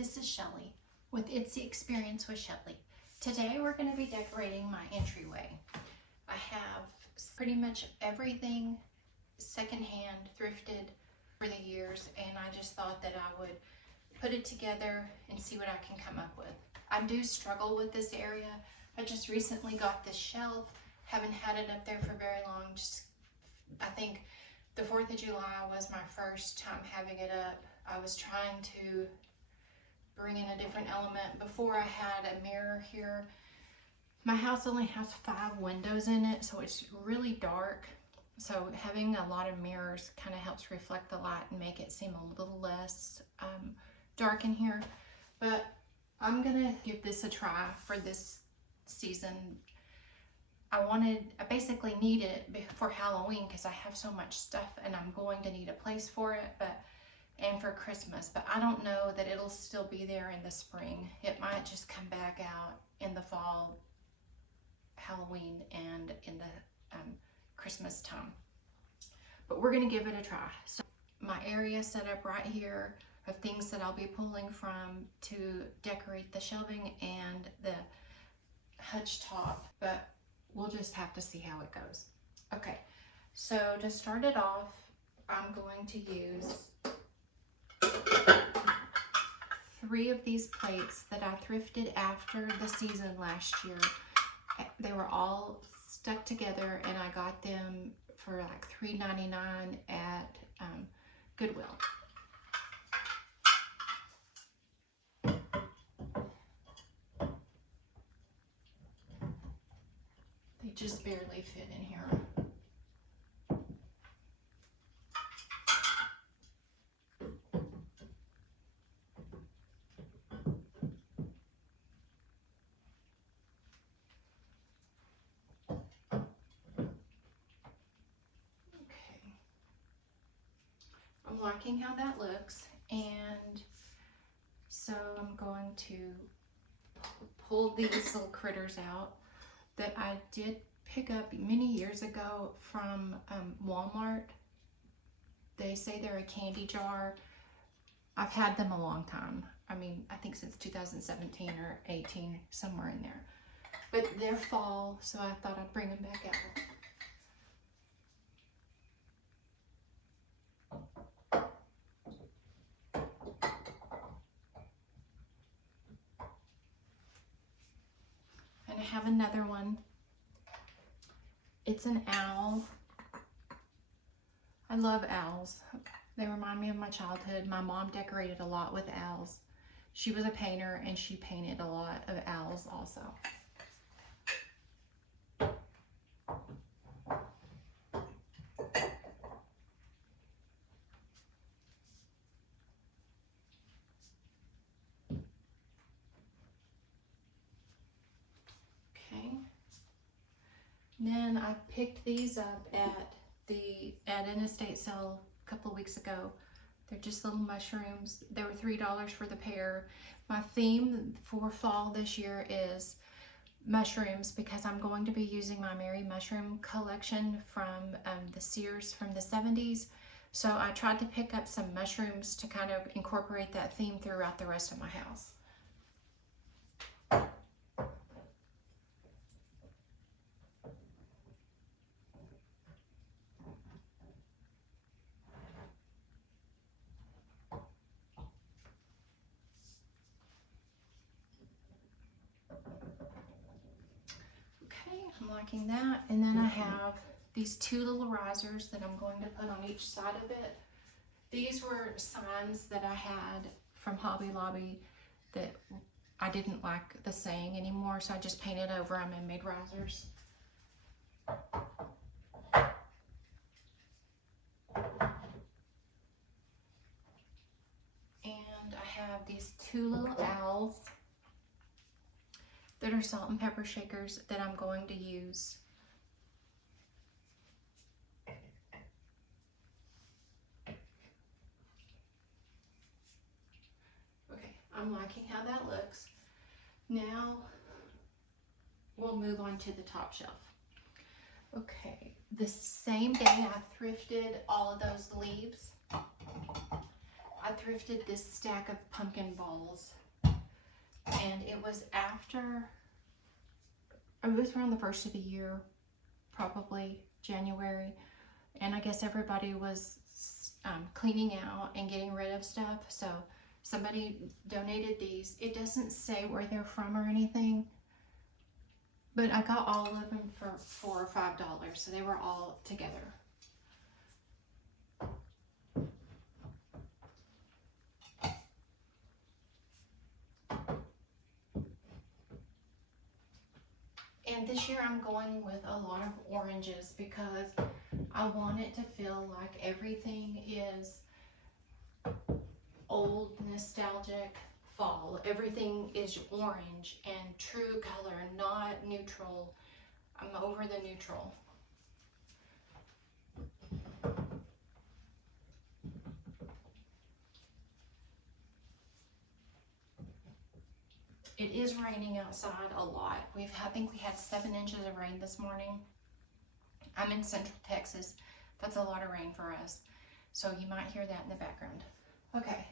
this is Shelly with It's the Experience with Shelly. Today we're going to be decorating my entryway. I have pretty much everything secondhand, thrifted for the years, and I just thought that I would put it together and see what I can come up with. I do struggle with this area. I just recently got this shelf, haven't had it up there for very long. I think the 4th of July was my first time having it up. I was trying to bring in a different element. Before I had a mirror here. My house only has 5 windows in it, so it's really dark. So having a lot of mirrors kind of helps reflect the light and make it seem a little less dark in here. But I'm gonna give this a try for this season. I basically need it for Halloween because I have so much stuff and I'm going to need a place for it, and for Christmas, but I don't know that it'll still be there in the spring. It might just come back out in the fall, Halloween, and in the Christmas time. But we're gonna give it a try. So my area set up right here of things that I'll be pulling from to decorate the shelving and the Hutch top, but we'll just have to see how it goes. Okay, so to start it off, I'm going to use 3 of these plates that I thrifted after the season last year. They were all stuck together and I got them for like $3.99 at Goodwill. They just barely fit in here. I'm liking how that looks, and so I'm going to pull these little critters out that I did pick up many years ago from Walmart. They say they're a candy jar. I've had them a long time. I mean, I think since 2017 or 18, somewhere in there. But they're fall, so I thought I'd bring them back out. I have another one. It's an owl. I love owls. They remind me of my childhood. My mom decorated a lot with owls. She was a painter and she painted a lot of owls also. Then I picked these up at an estate sale a couple of weeks ago. They're just little mushrooms. They were $3 for the pair. My theme for fall this year is mushrooms because I'm going to be using my Mary Mushroom collection from the Sears from the 70s. So I tried to pick up some mushrooms to kind of incorporate that theme throughout the rest of my house. I'm liking that, and then I have these 2 little risers that I'm going to put on each side of it. These were signs that I had from Hobby Lobby that I didn't like the saying anymore, so I just painted over them and made risers. And I have these 2 little owls that are salt and pepper shakers that I'm going to use. Okay, I'm liking how that looks. Now we'll move on to the top shelf. Okay, the same day I thrifted all of those leaves, I I thrifted this stack of pumpkin balls, and it was around the first of the year, probably January, and I guess everybody was cleaning out and getting rid of stuff, so somebody donated these. It doesn't say where they're from or anything, but I got all of them for $4 or $5, so they were all together. And this year I'm going with a lot of oranges because I want it to feel like everything is old, nostalgic, fall. Everything is orange and true color, not neutral. I'm over the neutral. It is raining outside a lot. I think we had 7 inches of rain this morning. I'm in Central Texas. That's a lot of rain for us. So you might hear that in the background. Okay,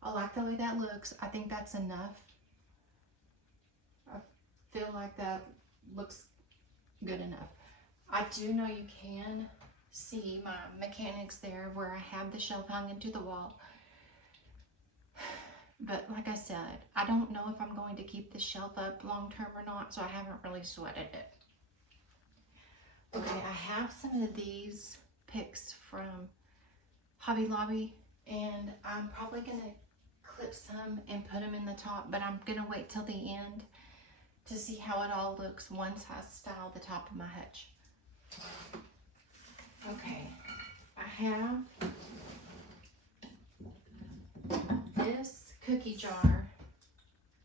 I like the way that looks. I think that's enough. I feel like that looks good enough. I do know you can see my mechanics there where I have the shelf hung into the wall. But like I said, I don't know if I'm going to keep this shelf up long term or not, so I haven't really sweated it. Okay, I have some of these picks from Hobby Lobby, and I'm probably going to clip some and put them in the top, but I'm going to wait till the end to see how it all looks once I style the top of my hutch. Okay, I have this cookie jar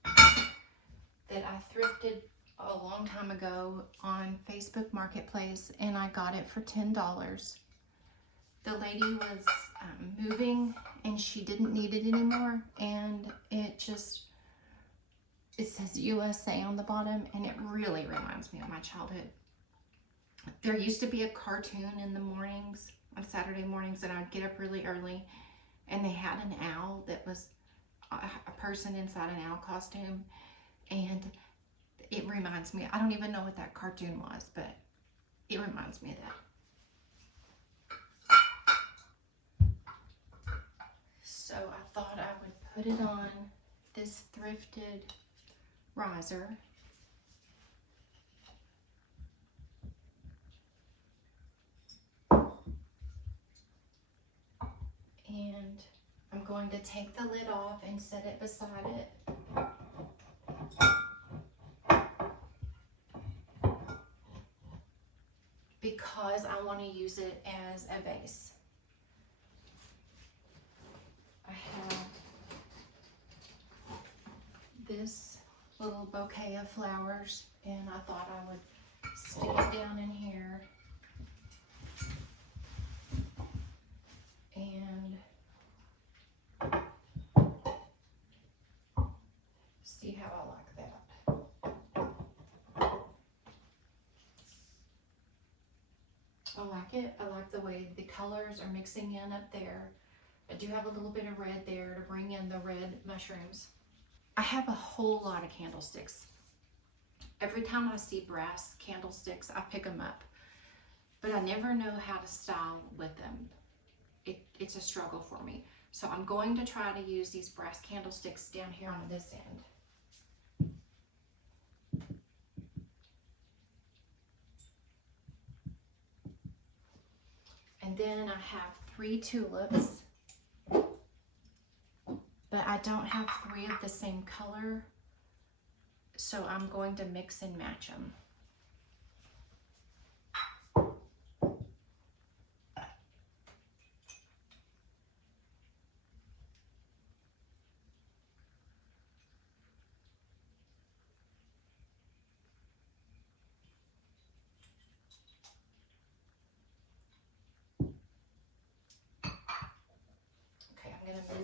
that I thrifted a long time ago on Facebook Marketplace, and I got it for $10. The lady was moving and she didn't need it anymore, and it says USA on the bottom, and it really reminds me of my childhood. There used to be a cartoon in the mornings, on Saturday mornings, and I'd get up really early, and they had an owl that was a person inside an owl costume, and it reminds me, I don't even know what that cartoon was, but it reminds me of that. So I thought I would put it on this thrifted riser. And I'm going to take the lid off and set it beside it. Because I want to use it as a vase. I have this little bouquet of flowers, and I thought I would stick it down in here. And see how I like that. I like it. I like the way the colors are mixing in up there. I do have a little bit of red there to bring in the red mushrooms. I have a whole lot of candlesticks. Every time I see brass candlesticks, I pick them up, but I never know how to style with them. It's a struggle for me. So I'm going to try to use these brass candlesticks down here on this end. And then I have 3 tulips, but I don't have 3 of the same color, so I'm going to mix and match them.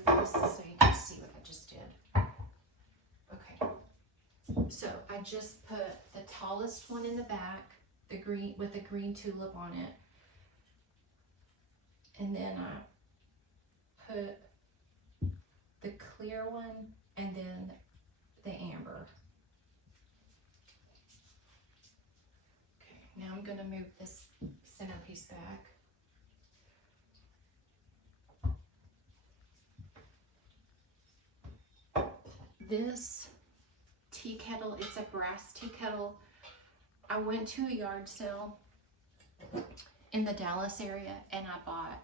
This so you can see what I just did. Okay, so I just put the tallest one in the back, the green with the green tulip on it, and then I put the clear one, and then the amber. Okay, now I'm gonna move this centerpiece back. This tea kettle, it's a brass tea kettle. I went to a yard sale in the Dallas area and I bought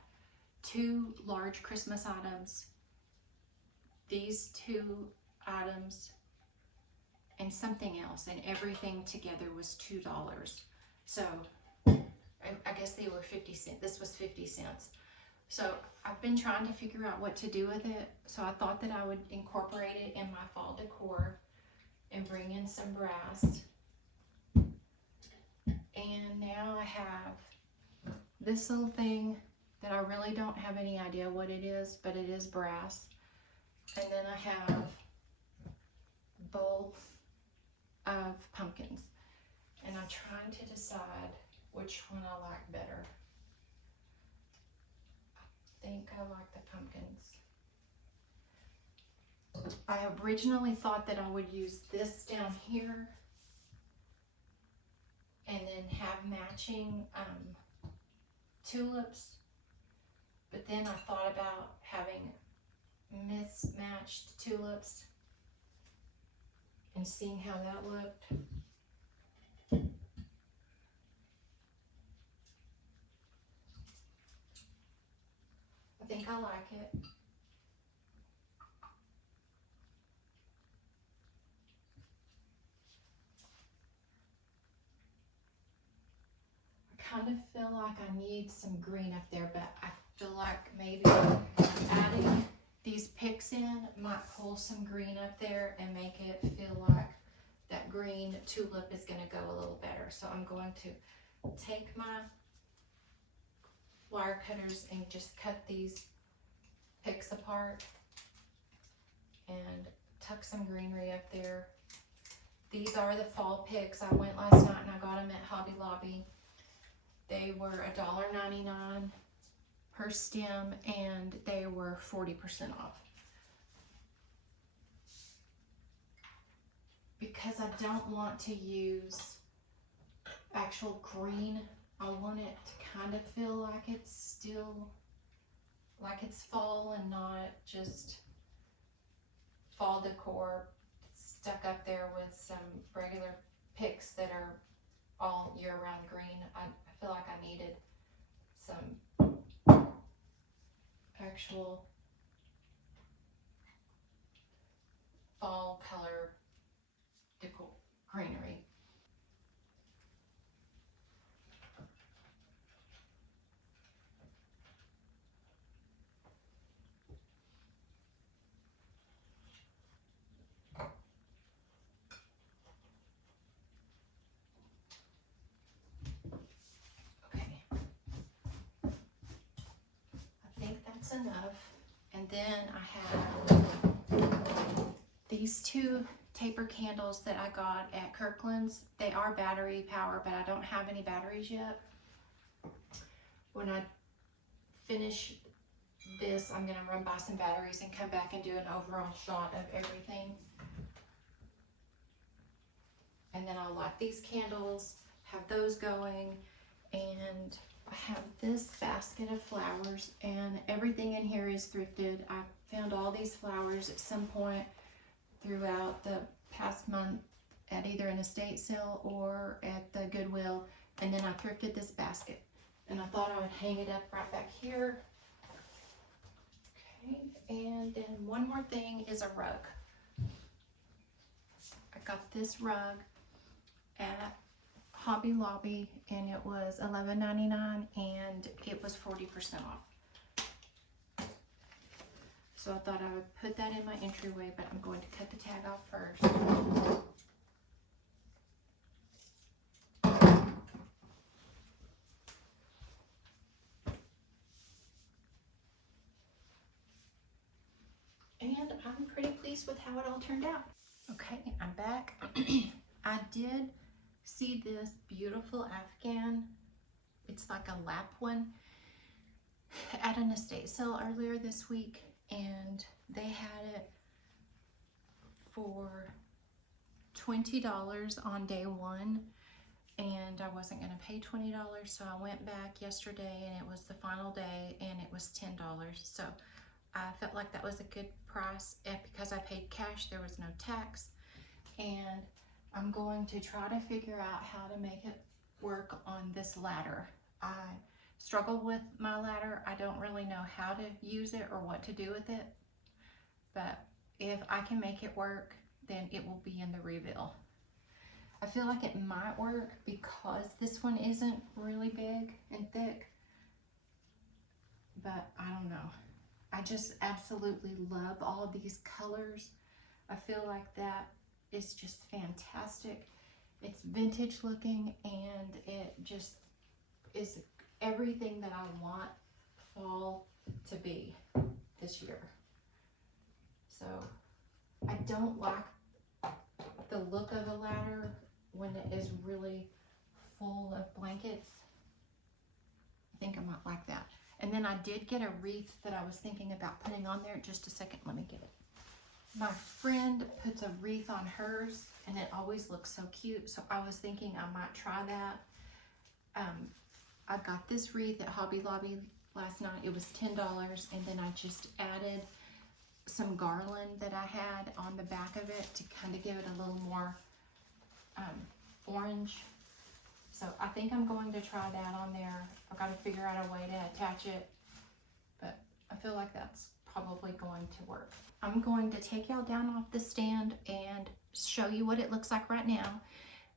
2 large Christmas items, these 2 items, and something else, and everything together was $2. So I guess they were 50 cents. This was 50 cents. So I've been trying to figure out what to do with it. So I thought that I would incorporate it in my fall decor and bring in some brass. And now I have this little thing that I really don't have any idea what it is, but it is brass. And then I have a bowl of pumpkins. And I'm trying to decide which one I like better. I think I like the pumpkins. I originally thought that I would use this down here and then have matching tulips, but then I thought about having mismatched tulips and seeing how that looked. I think I like it. I kind of feel like I need some green up there, but I feel like maybe adding these picks in might pull some green up there and make it feel like that green tulip is going to go a little better. So I'm going to take my wire cutters and just cut these picks apart and tuck some greenery up there. These are the fall picks. I went last night and I got them at Hobby Lobby. They were $1.99 per stem and they were 40% off. Because I don't want to use actual green, I want it to kind of feel like it's still, like it's fall and not just fall decor stuck up there with some regular picks that are all year round green. I feel like I needed some actual fall color decor greenery. Enough. And then I have these 2 taper candles that I got at Kirkland's. They are battery power, but I don't have any batteries yet. When I finish this, I'm going to run by some batteries and come back and do an overall shot of everything. And then I'll light these candles, have those going, and I have this basket of flowers, and everything in here is thrifted. I found all these flowers at some point throughout the past month at either an estate sale or at the Goodwill, and then I thrifted this basket. And I thought I would hang it up right back here. Okay, and then one more thing is a rug. I got this rug at Hobby Lobby and it was $11.99 and it was 40% off. So I thought I would put that in my entryway, but I'm going to cut the tag off first. And I'm pretty pleased with how it all turned out. Okay, I'm back. I did see this beautiful Afghan, it's like a lap one, at an estate sale earlier this week, and They had it for $20 on day one, and I wasn't going to pay $20, so I went back yesterday and it was the final day and it was $10. So I felt like that was a good price, and because I paid cash there was no tax. And I'm going to try to figure out how to make it work on this ladder. I struggle with my ladder. I don't really know how to use it or what to do with it, but if I can make it work, then it will be in the reveal. I feel like it might work because this one isn't really big and thick, but I don't know. I just absolutely love all of these colors. I feel like that is just fantastic. It's vintage looking, and it just is everything that I want fall to be this year. So I don't like the look of a ladder when it is really full of blankets. I think I might like that. And then I did get a wreath that I was thinking about putting on there. Just a second, let me get it. My friend puts a wreath on hers and it always looks so cute, so I was thinking I might try that. I got this wreath at Hobby Lobby last night. It was $10, and then I just added some garland that I had on the back of it to kind of give it a little more orange. So I think I'm going to try that on there. I've got to figure out a way to attach it, but I feel like that's probably going to work. I'm going to take y'all down off the stand and show you what it looks like right now,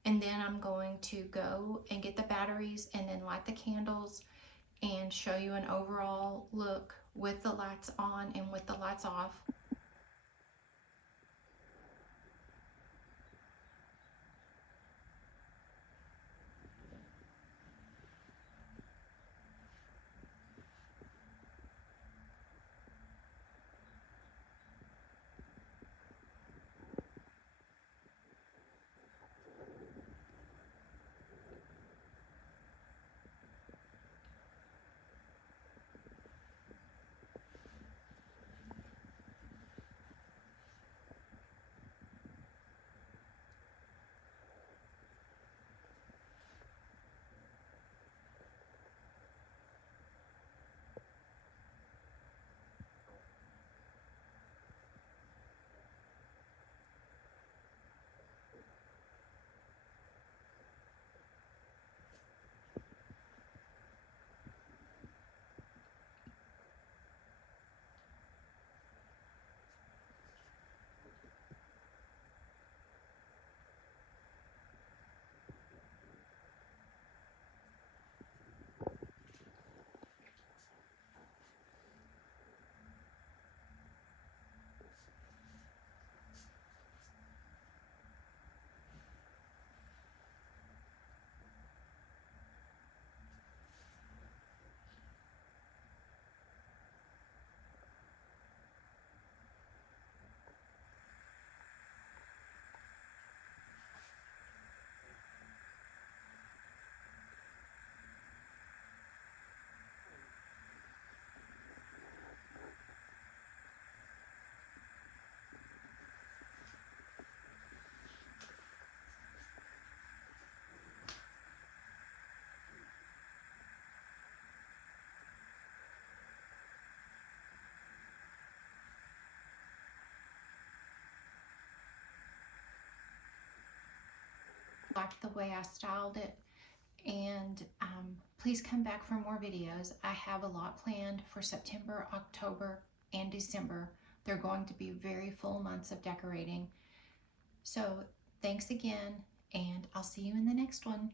and then I'm going to go and get the batteries and then light the candles and show you an overall look with the lights on and with the lights off. Liked the way I styled it, and please come back for more videos. I have a lot planned for September, October, and December. They're going to be very full months of decorating. So thanks again, and I'll see you in the next one.